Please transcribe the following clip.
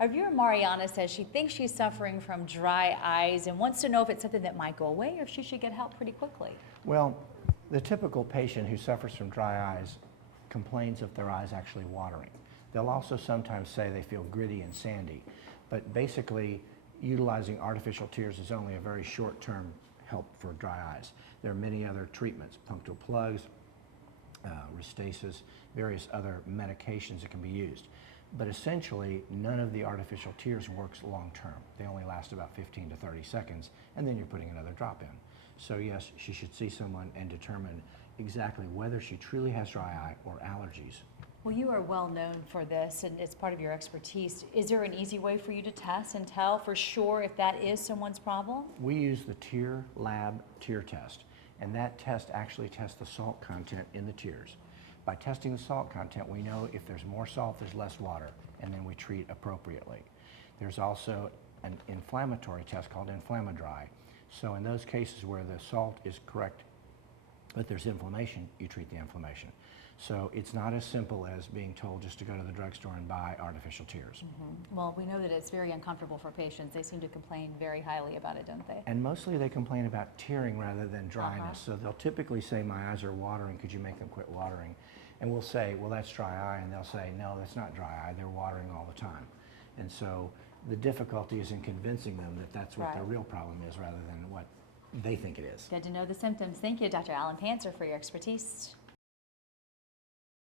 Our viewer Mariana says she thinks she's suffering from dry eyes and wants to know if it's something that might go away or if she should get help pretty quickly. Well, the typical patient who suffers from dry eyes complains of their eyes actually watering. They'll also sometimes say they feel gritty and sandy, but basically utilizing artificial tears is only a very short-term help for dry eyes. There are many other treatments, punctal plugs, Restasis, various other medications that can be used. But essentially, none of the artificial tears works long-term. They only last about 15 to 30 seconds, and then you're putting another drop in. So yes, she should see someone and determine exactly whether she truly has dry eye or allergies. Well, you are well known for this, and it's part of your expertise. Is there an easy way for you to test and tell for sure if that is someone's problem? We use the Tear Lab tear test, and that test actually tests the salt content in the tears. By testing the salt content, we know if there's more salt, there's less water, and then we treat appropriately. There's also an inflammatory test called Inflamadry. So in those cases where the salt is correct, but there's inflammation, you treat the inflammation. So it's not as simple as being told just to go to the drugstore and buy artificial tears. Well, we know that it's very uncomfortable for patients. They seem to complain very highly about it, don't they? And mostly they complain about tearing rather than dryness. So they'll typically say, my eyes are watering, could you make them quit watering? And we'll say, well, that's dry eye. And they'll say, no, that's not dry eye, they're watering all the time. And so the difficulty is in convincing them that that's what their real problem is rather than what they think it is. Good to know the symptoms. Thank you, Dr. Alan Panzer, for your expertise.